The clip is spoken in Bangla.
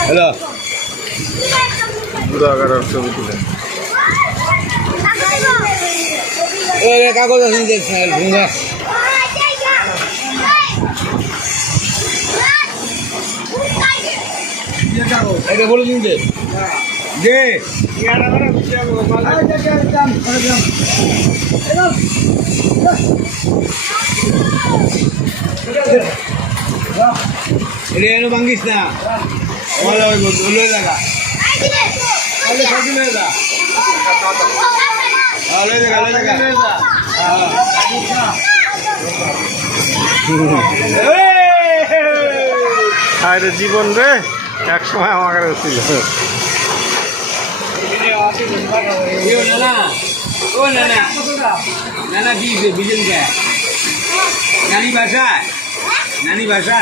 হ্যালো কাগজ আছে দেখছেন ঘুমা এটা বলে দিন যে যে এটা এনে না। লয়ে লয়ে লয়ে লয়ে লাগা আর জীবন রে এক সময় আমার কাছে ছিল। bisa, bisa enggak? Nani bahasa? Nani bahasa?